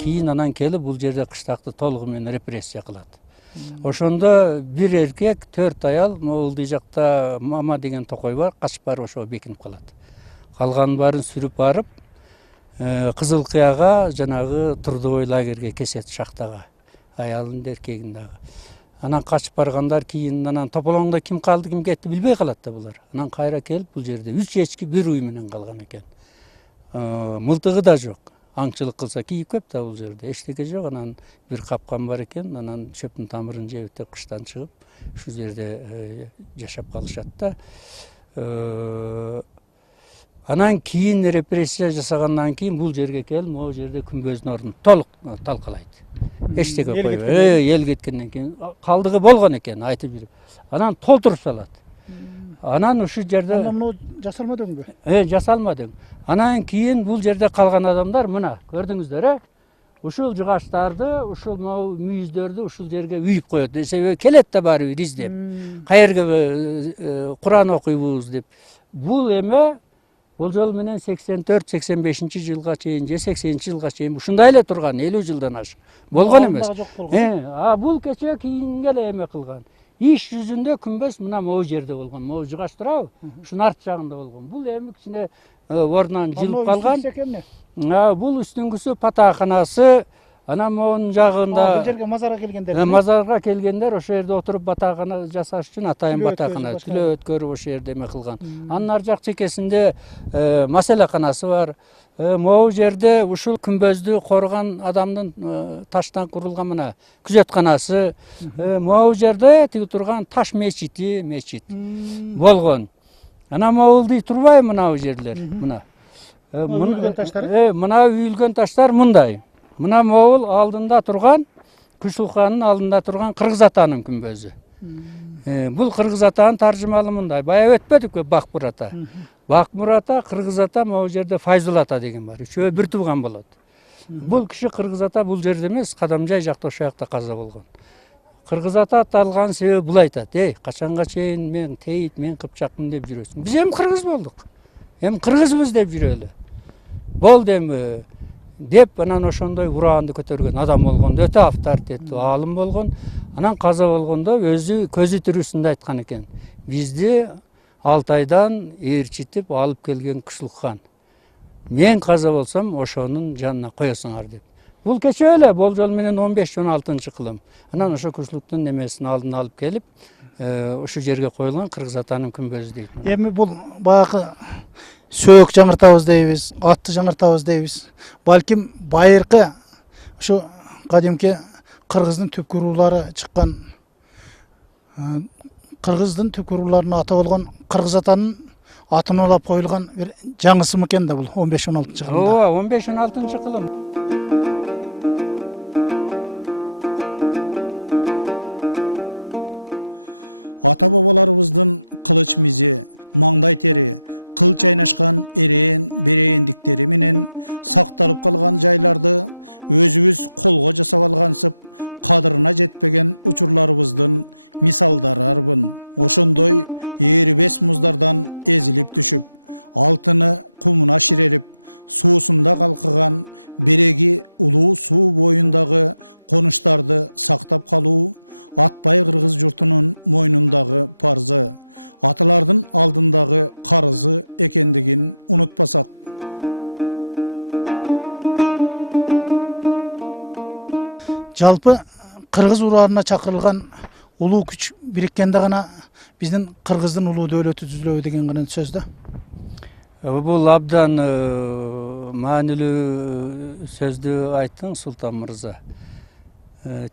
кийин анан келип бул жерде кыштакты толугу менен репрессия кылат. Ошондо бир эркек, 4 аял, могул жакта Мама деген токой бар, качып барып ошого бекинип калат. Калганын баарын сүрүп барып, Кызыл Кыяга, жанагы трудовой лагерге кесет, шахтага. Аялын да эркегин дагы. Анан качып баргандар кийин анан тополоңдо ким калды, ким кетти билбей калат да булар. Анан кайра келип бул жерде 3 эчки бир уй менен калган экен. Мылтыгы да жок. Аңчылык кылса кийип көп да бул жерде. Эчтеке жок. Анан бир капкан бар экен. Анан чөптүн тамырын жеп деп кыштан чыгып, ушу жерде жашап калышат да. Анан кийин репрессия жасагандан кийин бул жерге келип, могу жерде күмбөздүн ордун толук талкалайт. Эчтеке койбой. Эл кеткенден кийин калдыгы болгон экен, айтып жүрүп. Анан толтуруп салат. Анан ушул жерде Анан муну жасалмадыңбы? Жасалмадым. Анан кийин бул жерде калган адамдар мына көрдүңүздөр, ушул жыгачтарды, ушул мүйүздөрдү ушул жерге үйүп коет. Себеби келет да баары бир издеп. Каерге Куран окуйбуз деп. Бул эме болжол менен 84-85-жылга чейин же 80-жылга чейин ушундай эле турган, 50 жылдан ашык болгон эмес. Бул кече кийинге эле эме кылган. Иш жүзүндө күмбөз мына могу жерде болгон. Могу жыгач турабы? Ушунун арт жагында болгон. Бул эми кичине ордунан жылып калган. Бул үстүңгүсү патааканасы. Анан могунун жагында бул жерге мазарга келгендер. Мазарга келгендер ошол жерде отуруп батаакана жасаш үчүн атайын батаакана, тилөө өткөрүп ошол жерде эме кылган. Анын ар жак чекесинде маселаканасы бар. Могу жерде ушул күмбөздү корган адамдын таштан курулган мына күзөтканасы, могу жерде тиги турган таш мечит болгон. Анан могулду турбайбы мына жерлер, мына. Мына үйүлгөн таштар мындай. Мына могул алдында турган, Күчүлхандын алдында турган Кыргыз атанын күмбөзү. Бул Кыргыз атанын таржымалы мындай. Бая өтпөдүкпү Бакмур ата. Бакмур ата, Кыргыз ата, могу жерде Файзул ата деген бар. Үчөө бир тууган болот. Бул киши Кыргыз ата бул жерде эмес, Кадамжай жакта ошол жакта каза болгон. Кыргыз ата аталган себеби бул айтат: качанга чейин мен тейит, мен Кыпчакмын деп жүрөсүң. Биз эми кыргыз болдук. Эми кыргызбыз деп жүрөлү. Болду эми деп анан ошондой ураанды көтөргөн адам болгон, өтө авторитеттүү аалым болгон. Анан каза болгондо өзү көзү тирүүсүндө айткан экен: бизди Алтайдан ээрчитип алып келген Күчүлхан. Мен каза болсом ошонун жанына коесуңар деп. Бул кече эле болжол менен 15-16-кылым. Анан ошо Күчүлүктүн немесин алдына алып келип, ошол жерге коюлган Кыргыз атанын күмбөзү дейт. Эми бул баягы сөөк жаңыртабыз дейбиз, атты жаңыртабыз дейбиз. Балким байыркы ушу кадимки кыргыздын түпкү уруулары чыккан, кыргыздын түпкү урууларынын аты болгон Кыргыз атанын атын алып коюлган бир жаңысы экен да бул 15-16-кылымда. Ооба, 15-16-кылым. Жалпы кыргыз урууларына чакырылган улуу күч бириккенде гана биздин кыргыздын улуу дөөлөтү түзүлөбү деген гана сөз да. Бул абдан маанилүү сөздү айттың, Султан мырза.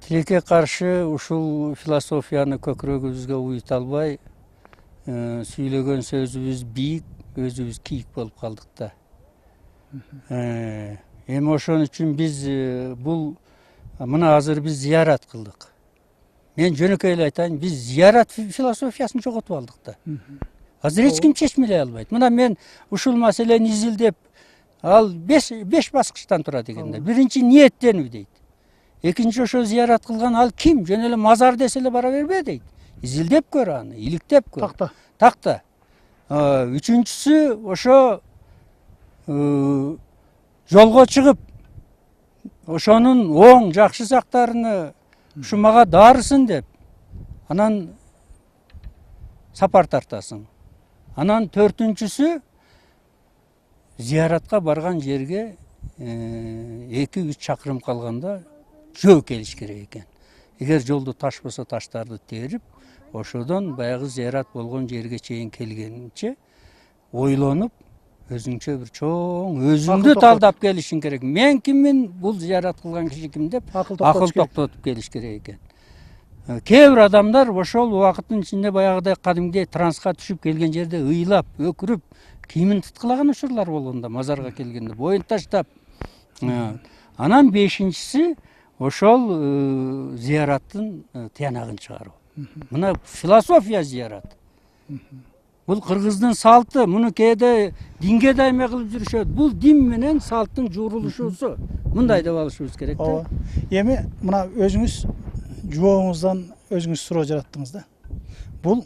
Тилекке каршы ушул философияны көкүрөгүбүзгө уюта албай, сүйлөгөн сөзүбүз бийик, өзүбүз кийик болуп калдык да. Эми ошон үчүн биз бул мына азыр биз зыярат кылдык. Мен жөнөкөй эле айтайын, биз зыярат философиясын жоготуп алдык да. Азыр эч ким чечмелей албайт. Мына мен ушул маселени изилдеп, ал 5 баскычтан турат экен да. Биринчи ниеттенүү дейт. Экинчи ошо зыярат кылган ал ким? Жөн эле мазар десе эле бара бербе дейт. Изилдеп көр аны, иликтеп көр. Такта. Үчүнчүсү ошо жолго чыгып ошонун оң жакшы жактарыны ушу мага дарысын деп анан сапар тартасың. Анан төртүнчүсү зияратка барган жерге 2-3 чакырым калганда жөө келиш керек экен. Эгер жолдо таш болсо таштарды терип, ошодон баягы зиярат болгон жерге чейин келгенче ойлонуп, өзүңчө бир чоң өзүңдү талдап келишиң керек. Мен киммин, бул зиярат кылган киши ким деп акыл токтотуп келиш керек экен. Кээ бир адамдар ошол убакыттын ичинде баягыдай кадимги транска түшүп келген жерде ыйлап, өкүрүп, кийимин тыткылаган учурлар болгондо, мазарга келгенде боюн таштап. Анан бешинчиси ошол зияраттын тыянагын чыгаруу. Мына философия зиярат. Бул кыргыздын салты, муну кээде динге да эме кылып жүрүшөт. Бул дин менен салттын жуурулушуусу. Мындай деп алышыбыз керек да. Эми мына өзүңүз жубоңуздан өзүңүз суроо жараттыңыз да. Бул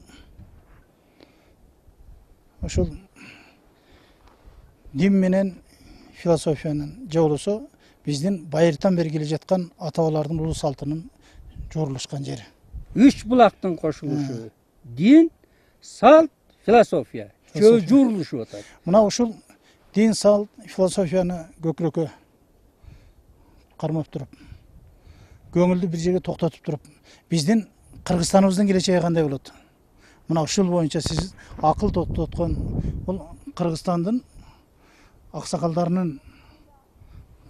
ошол дин менен философиянын же болбосо биздин байыртан бери келе жаткан ата бабалардын улуу салтынын жуурулушкан жери. 3 булактын кошулушу. Дин, салт, философия. Жуурулушуп атат. Мына ушул дин, салт, философияны көкүрөккө кармап туруп, көңүлдү бир жерге токтотуп туруп, биздин Кыргызстаныбыздын келечеги кандай болот? Мына ушул боюнча сиз акыл токтоткон бул Кыргызстандын аксакалдарынын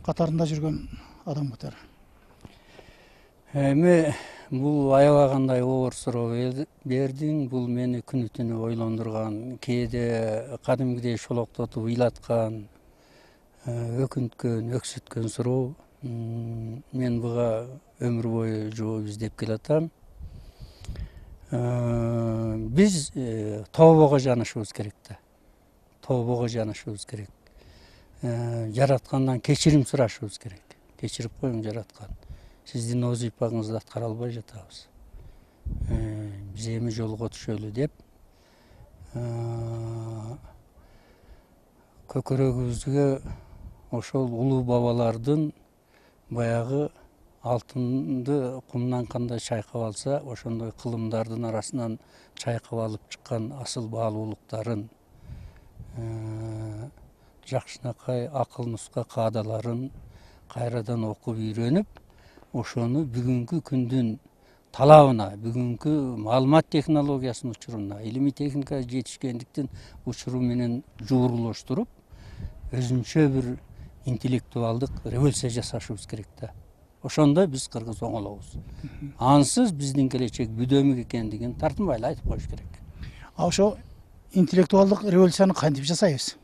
катарында жүргөн адам катары. Эми бул аябагандай оор суроо бердиң. Бул мени күнү түнү ойлондурган, кээде кадимгидей шолоктотуп ыйлаткан, өкүнткөн, өксүткөн суроо. Мен буга өмүр бою жооп издеп келатам. Биз тобого жанышыбыз керек да. Тобого жанышыбыз керек. Жараткандан кечирим сурашыбыз керек. Кечирип коюң жараткан. Сиздин вазыйпаңызды аткара албай жатабыз. Биз эми жолго түшөлү деп көкөрөгүбүзгө ошол улуу бабалардын баягы алтынды кумдан кандай чайкап алса, ошондой кылымдардын арасынан чайкап алып чыккан асыл баалуулуктарын, жакшынакай акыл нуска каадаларын кайрадан окуп үйрөнүп, ошону бүгүнкү күндүн талабына, бүгүнкү маалымат технологиясынын учуруна, илимий техника жетишкендиктин учуру менен жуурулуштуруп, өзүнчө бир интеллектуалдык революция жасашыбыз керек да. Ошондо биз кыргыз оңолобуз. Ансыз биздин келечек бүдөмүк экендигин тартынбай эле айтып коюш керек. Ошо интеллектуалдык революцияны кантип жасайбыз?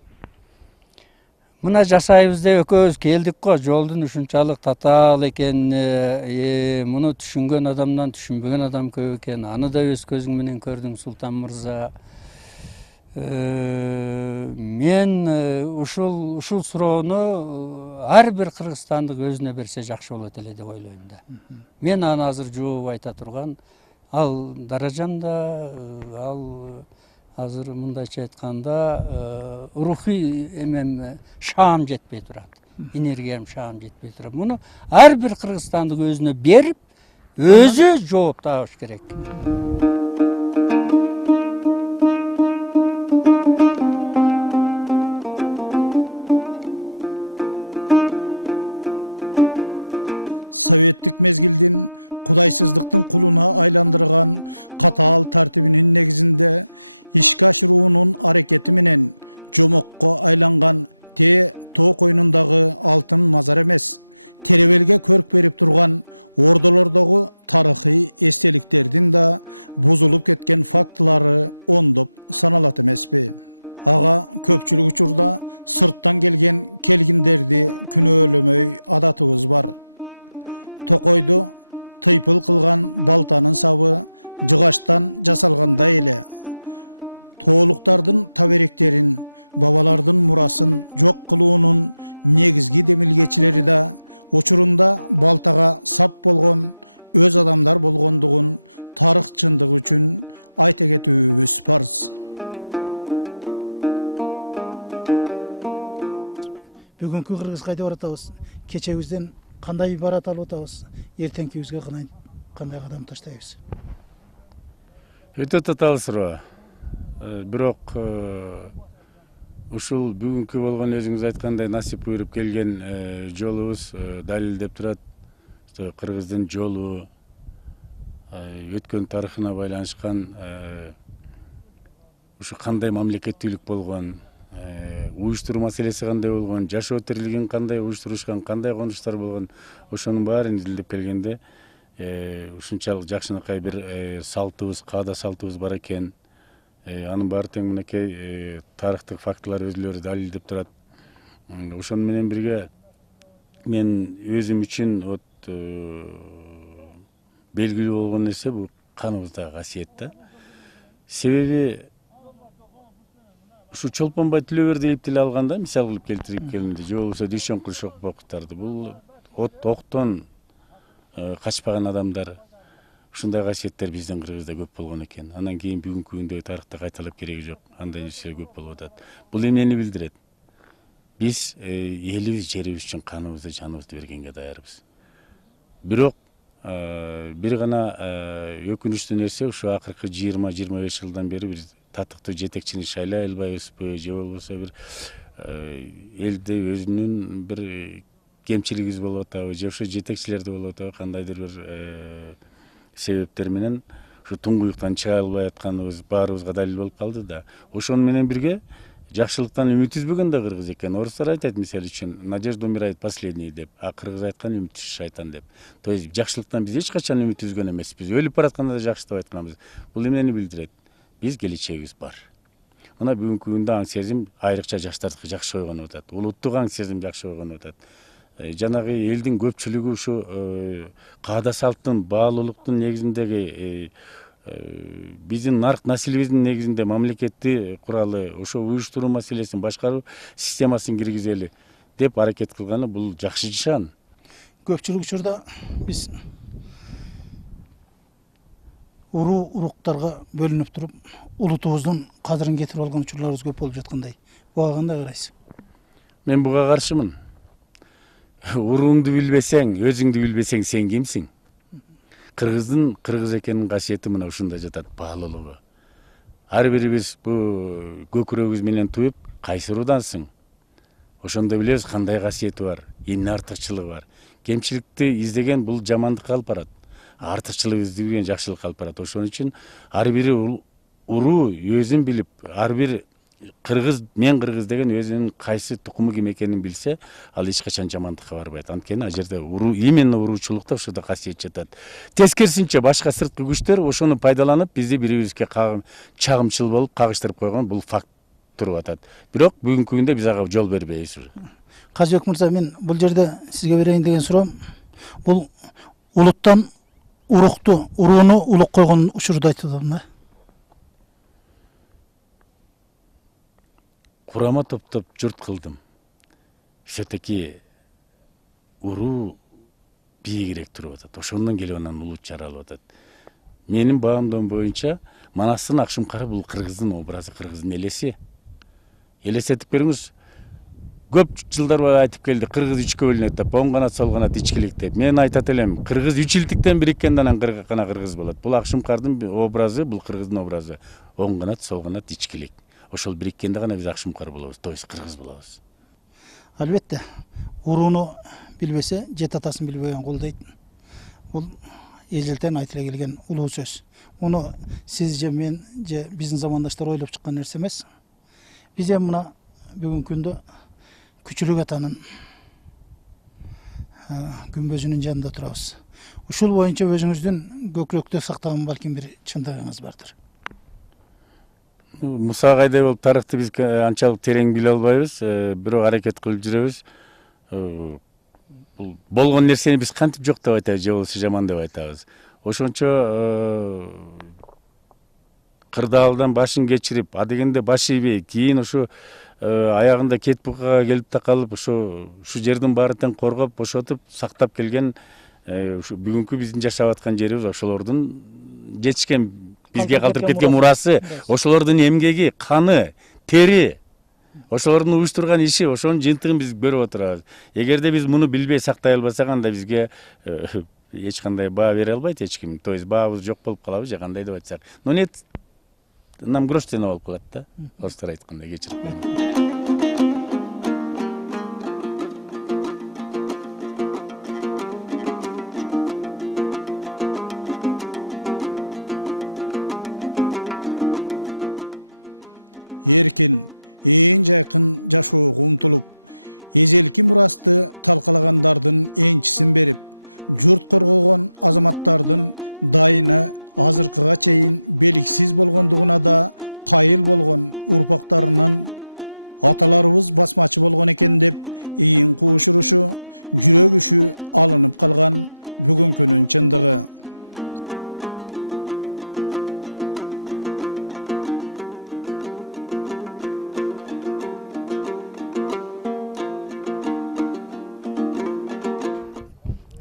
Мына жасайбыз деп экөөбүз келдик го, жолдун ушунчалык татаал экенин, муну түшүнгөн адамдан түшүнбөгөн адам көп экен. Аны да өз көзүң менен көрдүң, Султан мырза. Мен ушул суроону ар бир кыргызстандык өзүнө берсе жакшы болот эле деп ойлойм да. Мен аны азыр жооп айта турган, ал даражамда, ал азыр мындайча айтканда рухий эмем шаам жетпей турат. Энергиям шаам жетпей турат. Муну ар бир кыргызстандык өзүнө берип, өзү жооп табыш керек. Бүгүнкү кыргыз кайда баратабыз? Кечебизден кандай барат алып атабыз, эртеңкибизге кандай кадам таштайбыз? Өтө татаал суроо. Бирок ушул бүгүнкү болгон өзүңүз айткандай насип буйруп келген жолубуз далилдеп турат. Кыргыздын жолу өткөн тарыхына байланышкан ушу кандай мамлекеттүүлүк болгон, уюштуруу маселеси кандай болгон, жашоо тирилигин кандай уюштурушкан, кандай конуштар болгон, ошонун баарын изилдеп келгенде ушунчалык жакшынакай бир салтыбыз, каада салтыбыз бар экен. Анын баары тең мынакей тарыхтык фактылар өзүлөрү далилдеп турат. Ошону менен бирге мен өзүм үчүн белгилүү болгон нерсе бул каныбыздагы касиет да. Себеби ушу Чолпонбай Түлөберди эп деле алганда, мисал кылып келтирип келгенде, же болбосо Дүйшөн Кулшокбоктарды, бул октон качпаган адамдар. Ушундай касиеттер биздин Кыргызда көп болгон экен. Андан кийин бүгүнкү күндө тарыхта кайталап кереги жок. Андай нерселер көп болуп атат. Бул эмнени билдирет? Биз элибиз, жерибиз үчүн каныбызды, жаныбызды бергенге даярбыз. Бирок бир гана өкүнүчтүү нерсе, ушу акыркы 20-25 жылдан бери биз татыктуу жетекчини шайлай албайбызбы, же болбосо бир элде өзүнүн бир кемчилигибиз болуп атабы, же ошо жетекчилерде болуп атабы, кандайдыр бир себептер менен ушу туңгуюктан чыга албай атканыбыз баарыбызга далил болуп калды да. Ошону менен бирге жакшылыктан үмүт үзбөгөн да кыргыз экен. Орустар айтат мисалы үчүн, надежда умирает последний деп, а кыргыз айткан үмүт шайтан деп. То есть жакшылыктан биз эч качан үмүт үзгөн эмеспиз. Өлүп баратканда да жакшы деп айтканбыз. Бул эмнени билдирет? Биз келечегибиз бар. Мына бүгүнкү күндө аң сезим айрыкча жаштардыкы жакшы койгонуп атат. Улуттук аң сезим жакшы койгонуп атат. Жанагы элдин көпчүлүгү ушу каада салттын, баалуулуктун негизиндеги биздин нарк насилибиздин негизинде мамлекетти куралы, ошо уюштуруу маселесин, башкаруу системасын киргизели деп аракет кылганы бул жакшы нишан. Көпчүлүк учурда биз уруктарга бөлүнүп туруп, улутубуздун кадырын кетирип алган учурларыбыз көп болуп жаткандай. Буга кандай карайсыз? Мен буга каршымын. Уруңду билбесең, өзүңдү билбесең, сен кимсиң? Кыргыздын кыргыз экенин касиети мына ушунда жатат, баалуулугу. Ар бирибиз бу көкүрөгүбүз менен туюп, кайсы урудансың? Ошондо билебиз кандай касиети бар, эмне артыкчылыгы бар. Кемчиликти издеген бул жамандыкка алып барат. Артыкчылык издеген жакшылыкка алып барат. Ошон үчүн ар бири уруу өзүн билип, ар бир кыргыз, мен кыргыз деген өзүнүн кайсы тукуму ким экенин билсе, ал эч качан жамандыкка барбайт. Анткени ал жерде именно уруучулукта ушунда касиет жатат. Тескерисинче башка сырткы күчтөр ошону пайдаланып, бизди бири-бирибизге чагымчыл болуп кагыштырып койгон бул факт туруп атат. Бирок бүгүнкү күндө биз ага жол бербейбиз. Казыбек мырза, мен бул жерде сизге берейин деген суроом, бул улуттан урууну улук койгон учурду айтып атам да. Курама топтоп журт кылдым. Все-таки уруу бийигирээк туруп атат. Ошондон келип анан улут жаралып атат. Менин баамдоом боюнча, Манастын Акшумкары бул кыргыздын образы, кыргыздын элеси. Элестетип көрүңүз. Көп жылдар бойы айтып келди, кыргыз үчкө бөлүнөт деп, оң канат, сол канат, ичкилик деп. Мен айтат элем, кыргыз үч илтиктен бириккенде анан кыргыз болот. Бул Акшумкардын образы, бул кыргыздын образы. Оң канат, сол канат, ичкилик. Ошол бириккенде гана биз Акшумкар болобуз, то есть кыргыз болобуз. Албетте, урууну билбесе, жет атасын билбеген кул дейт. Бул эжелтен айтыла келген улуу сөз. Муну сиз же мен же биздин замандаштар ойлоп чыккан нерсе эмес. Биз эми мына бүгүнкү күндө Күчүлүк атанын күмбөзүнүн жанында турабыз. Ушул боюнча өзүңүздүн көкүрөктө сактаган балким бир чындыгыңыз бардыр. Муса кайдай болуп тарыхты биз анчалык терең биле албайбыз, бирок аракет кылып жүрөбүз. Бул болгон нерсени биз кантип жок деп айтабыз, же болбосо жаман деп айтабыз. Ошончо кырдаалдан башын кечирип, адегенде баш ийбей, кийин ушу аягында кет букага келип такалып, ушу жердин баарын тең коргоп, бошотуп, сактап келген ушу бүгүнкү биздин жашап аткан жерибиз, ошолордун жетишкен бизге калтырып кеткен мурасы, ошолордун эмгеги, каны, тери. Ошолордун уюштурган иши, ошонун жыйынтыгын биз көрүп отурабыз. Эгерде биз муну билбей сактай албасак, анда бизге эч кандай баа бере албайт эч ким. То есть баабыз жок болуп калабы же кандай деп айтсак. Но нет, нам грош тена болуп калат да. Орустар айткандай, кечирип коюңуз.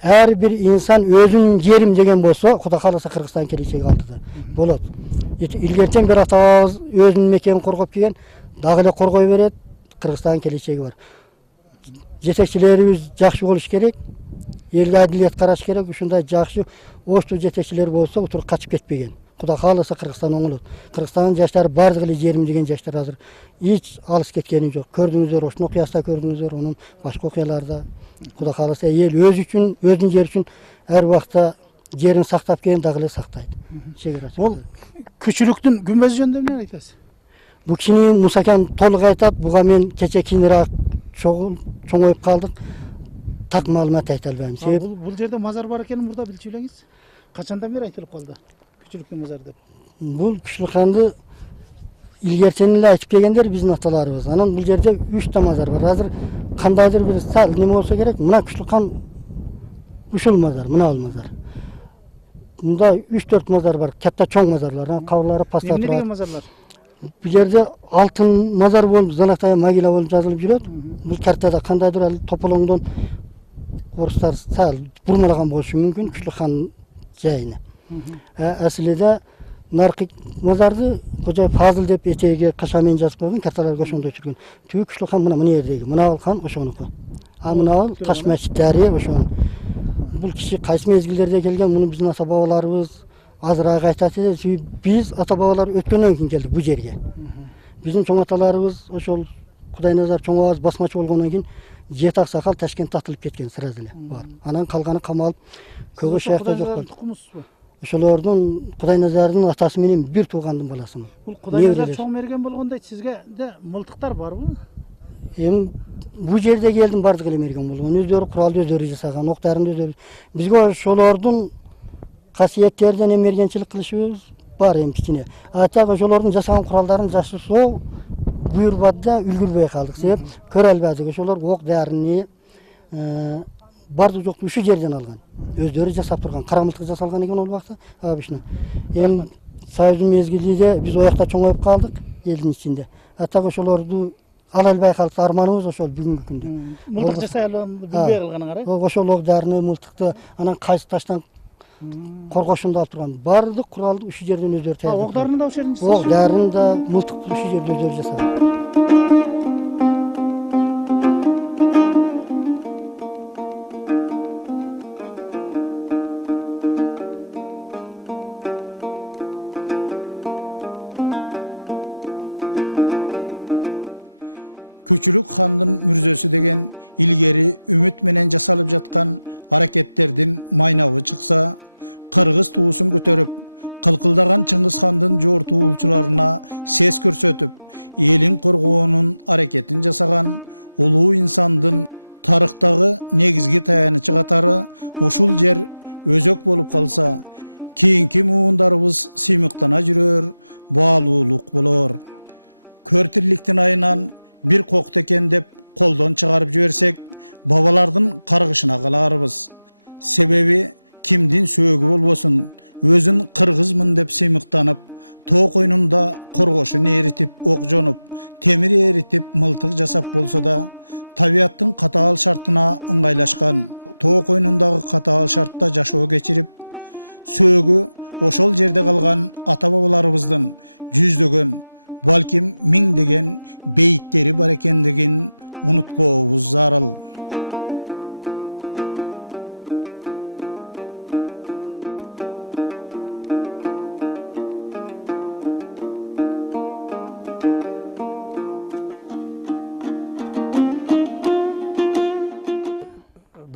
Her bir insan özünün yerim degen bolsa, Kuda kalasa Kırgızstan kelечеги алдыда болот. İlgerçen bir atabız özünün mekenini korgop kelген, dagы эле коргой берет, Kırgızstan kelечеги бар. Жетекчилерибиz жакшы болуш керек, элге адилет караш керек, ушундай жакшы оштуу жетекчилер болсо, утур качып кетпеген. Kuda kalasa Kırgızstan оңолот. Kırgızстандын жаштары бардыгы эле жерим деген жаштар азыр эч алыс кеткени жок. Көрдүңүздөр, ошол окуясында көрдүңүздөр, онун башка окуяларда. Kuda kalasa эл өзү үчүн, өзүнүн жери үчүн ар убакта жерин сактап келген, дагы эле сактайт. Бул күчүлүктүн күмбөзү жөнүндө эмне айтасыз? Бу кишини Мусакан толук айтат. Буга мен кече кийинирээк чоңоюп калдык. Так маалымат айта албайм. Себеп Бул жерде мазар бар экенин мурда билчү элеңиз. Качандан бери айтылып калды? Күчүлүктүн мазары деп. бул Күчлүканды илгертен эле айтып келгендер биздин аталарыбыз. Анан бул жерде 3 та мазар бар. Азыр кандайдыр бир сал неме болсо керек, мына Күчлүкан ушул мазар, мына ал мазар. Мында 3-4 мазар бар, катта чоң мазарлар, кабырлары паста Эмне деген турат. мазарлар? Бул жерде алтын мазар болуп, Занактай могила болуп жазылып жүрөт. Бул картада кандайдыр ал тополоңдон орустар сал бурмалаган болушу мүмкүн Күчлүкан жайына. Аслыда наркы мазарды Кожой Фазыл деп этеги кашамен жазып койгон, карталар ошондой жүргөн. Түгү Күчлүкан мына жердеги, мына ал хан ошонуку. А мына ал таш мечиттери ошон. Бул киши кайсы мезгилдерде келген, муну биздин ата бабаларыбыз азыраак айтат эле. Биз ата бабалар өткөндөн кийин келдик бу жерге. Биздин чоң аталарыбыз ошол Кудайназар чоң абаз басмачы болгондон кийин 7 аксакал Ташкентте атылып кеткен сразу эле бар. Анан калганы камалып көгө шаякта жок болду. Тукумусузбу? Ошолордун Кудайназардын атасы менен бир туугандын баласымын. Бул Кудайназар чоң мерген болгондой сизге де мылтыктар барбы? Эми бу жерде келдим, бардык эле мерген болгон. Өздөрү куралды өздөрү жасаган, октарын өздөрү. Бизге ошолордун касиеттерден эмергенчилик кылышыбыз бар эми кичине. Атак ошолордун жасаган куралдарын жасоо буйрбады да үлгүрбөй калдык. Себеп көрө албадык. Ошолор ок дарыны барды жок ушу жерден алган. Өздөрү жасап турган, кара мылтык жасалган экен ол убакта. Обычно. Эми Союздун мезгилинде биз оякта чоңоюп калдык элдин ичинде. Атак ошолорду ала албай калдык, арманыбыз ошол бүгүнкү күндө. Мылтык жасай албай билбей калганыңар э? Ошол ок дарыны, мылтыкты, анан кайсы таштан коргошунду алып турган. Бардык куралды ушу жерден өздөрү даярдап. Ок дарыны да ошол жерден жасаган. Ок дарыны да, мылтыкты ушу жерде өздөрү жасаган.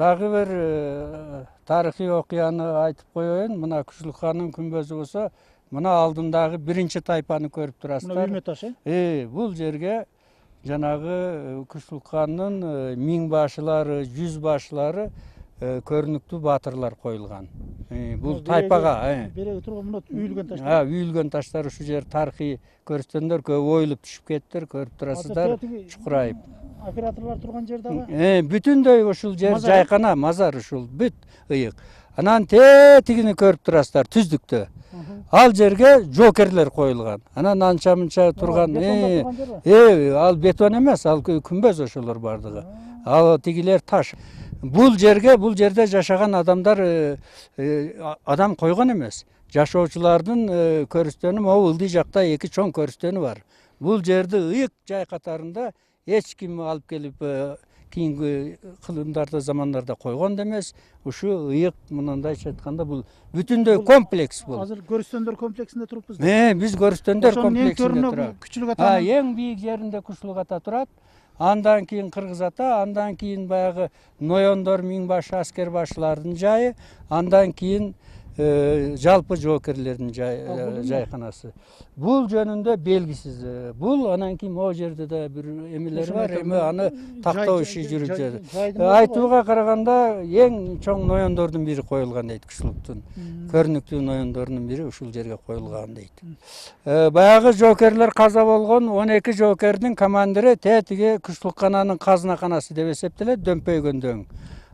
дагы бир тарыхый окуяны айтып коеюн. Мына Күчүлүк-хандын күмбөзү болсо, мына алдындагы биринчи тайпаны көрүп Мына турасыздар. үймө таш Бул жерге жанагы Күчүлүк-хандын 1000 башылары, 100 башылары көрүнүктүү баатырлар коюлган. Бул тайпага. Береги турган мына үйүлгөн таш. Үйүлгөн таштар ушу жер тарыхый көрсөтсөңдөр көп оюлуп түшүп кеттир, көрүп турасыздар, чукурайып. Операторлор турган жер дагы. Бүтүндөй ушул жер Мазар. жайкана, мазар ушул бүт ыйык. Анан тетигини көрүп турасыздар түздүктө. Ал жерге жокерлер коюлган. Анан анча мынча турган. Ал бетон эмес, ал күмбөз ошолор бардыгы. Ал тигилер таш. Бул жерде жашаган адамдар адам койгон эмес. Жашоочулардын көрүстөнү могу ылдый жакта эки чоң көрүстөнү бар. Бул жерди ыйык жай катарында эч ким алып келип кийинки кылымдарда замандарда койгон да эмес. Ушу ыйык мындайча айтканда бул бүтүндөй комплекс бул. Азыр көрүстөндөр комплексинде туруппуз. Биз көрүстөндөр комплексинде турабыз. турабыз. Күчүлүк ата. Эң бийик жеринде Күчүлүк ата турат. Андан кийин Кыргыз ата, андан кийин баягы ноёндор, 1000 башы аскер башылардын жайы, андан кийин жалпы жоокерлердин жайканасы. Бул жөнүндө белгисиз. Бул анан кийин могу жерде да бир эмелер бар, эми аны тактоо иши жүрүп жатат. Айтууга караганда эң чоң ноёндордун бири коюлган дейт Күчүлүктүн. Көрүнүктүү ноёндордун бири ушул жерге коюлган дейт. Баягы жоокерлер каза болгон 12 жоокердин командири тетиги Күчүлүк-хананын казынаканасы деп эсептелет, дөмпөйгөндөн.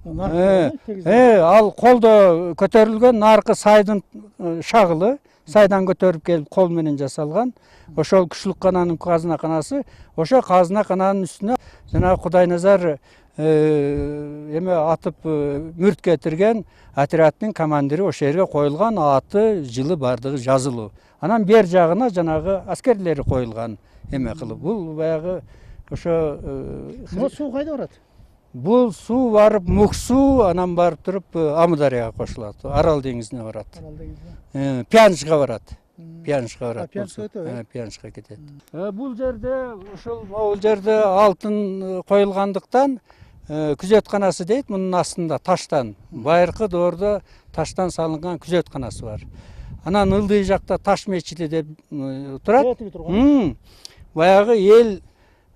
Ал колдо көтөрүлгөн наркы сайдын шагылы, сайдан көтөрүп келип кол менен жасалган. Ошол Күчүлүк-хананын казынаканасы, ошо казынакананын үстүнө жанагы Кудайназар эме атып мүрт кетирген отрядтын командири ошол жерге коюлган, аты, жылы бардыгы жазылуу. Анан бер жагына жанагы аскерлери коюлган эме кылып. Бул баягы ошо Суу кайда барат? Бул суу барып Муксу, анан барып туруп Амударияга кошулат. Арал деңизине барат. Пянышка барат. Пянышка кетет. Бул жерде ушул жерде алтын коюлгандыктан күзөтканасы дейт, мунун астында таштан. Байыркы доордо таштан салынган күзөтканасы бар. Анан ылдый жакта Таш мечити деп турат. Баягы эл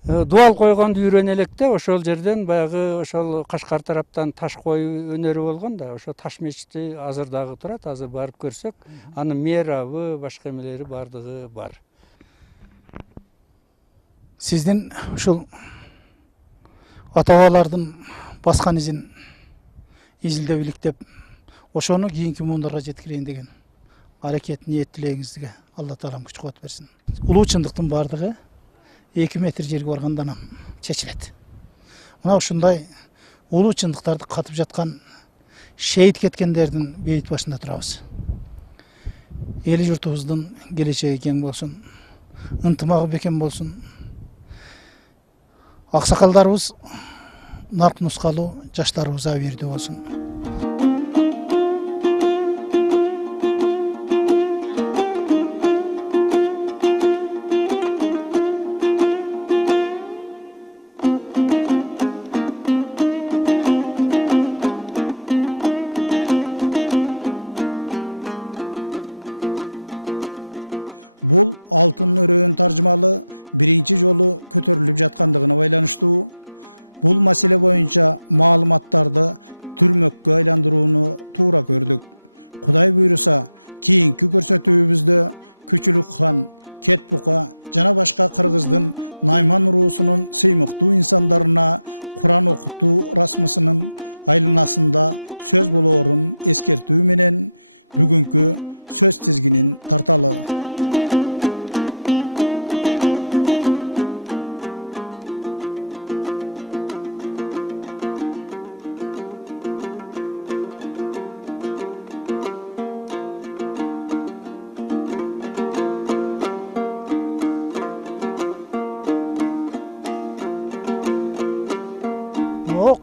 дуал койгонду үйрөнө электе ошол жерден баягы ошол Кашкар тараптан таш коюу өнөрү болгон да, ошо Таш мечити азыр дагы турат. Азыр барып көрсөк, анын мээрабы, башка эмелери бардыгы бар. Сиздин ушул ата-бабалардын баскан изин изилдеп иликтеп, ошону кийинки муундарга жеткирейин деген аракет, ниет, тилегиңизге Алла Таалам күч кубат берсин. Улуу чындыктын бардыгы 2 метр жерге барганда анан чечилет. Мына ушундай улуу чындыктарды катып жаткан шейит кеткендердин бейит башында турабыз. Эли журтубуздун келечеги кең болсун, ынтымагы бекем болсун. Аксакалдарыбыз нарк нускалуу, жаштарыбыз абийирдүү болсун.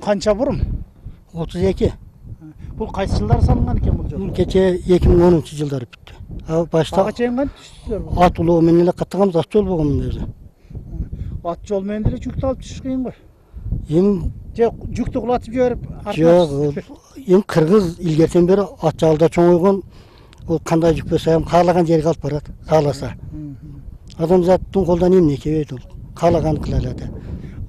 Канча бурун? 32. Бул кайсы жылдары салынган экен бул жол? Бул кече 2010 жылдары бүттү. Башта Ага чейин кантип түштүлөр? ат улоо менен эле каттаганбыз, ат жол болгон мында. Ат жол менен деле жүктү алып түшүш кыйын го. Эми Же жүктү кулатып жиберип жок, эми кыргыз илгертен бери ат жалда чоңойгон, ол кандай жүк болсо ham каалаган жерге алып барат, кааласа. Адамзаттын колдон эмне келет ол? Каалаганын кыла алат.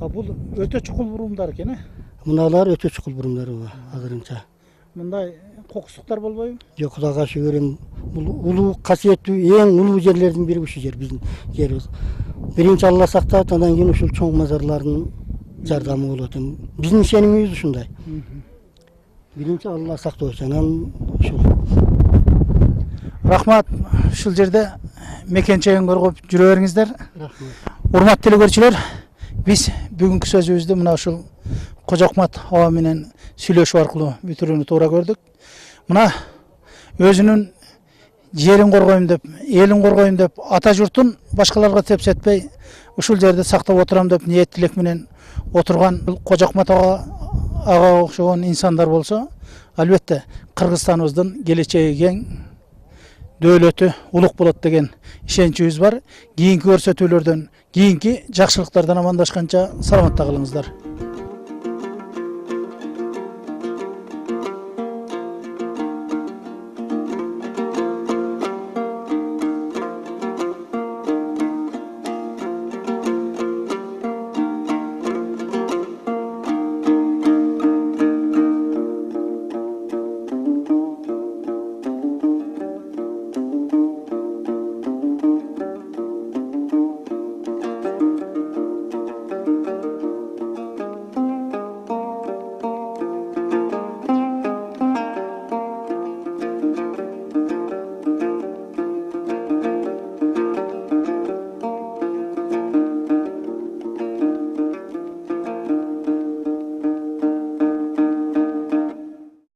Бул өтө чукул бурумдар экен, Мыналар өтө чукул бурумдар азырынча. Мындай кокустуктар болбойбу? Жок, Кудайга шүгүр, эми бул улуу касиеттүү, эң улуу жерлердин бири ушул жер, биздин жерибиз. Биринчи Алла сактап, андан кийин ушул чоң мазарлардын жардамы болот. Биздин ишенимибиз ушундай. Биринчи Алла сактоочу, анан ушул. Рахмат, ушул жерде мекен-жайын коргоп жүрө бериңиздер. Рахмат. Урматтуу телекөрүүчүлөр, биз бүгүнкү сөзүбүздү мына ушул Кожокмат аба менен сүйлөшүү аркылуу бүтүрүүнү туура көрдүк. Мына өзүнүн жерин коргойм деп, элин коргойм деп, ата журтун башкаларга тепсетпей, ушул жерде сактап отурам деп ниет тилек менен отурган Кожокмат ага окшогон инсандар болсо, албетте Кыргызстаныбыздын келечеги кең, дөөлөтү улук болот деген ишеничибиз бар. Кийинки көрсөтүүлөрдөн, кийинки жакшылыктардан амандашканча саламатта калыңыздар.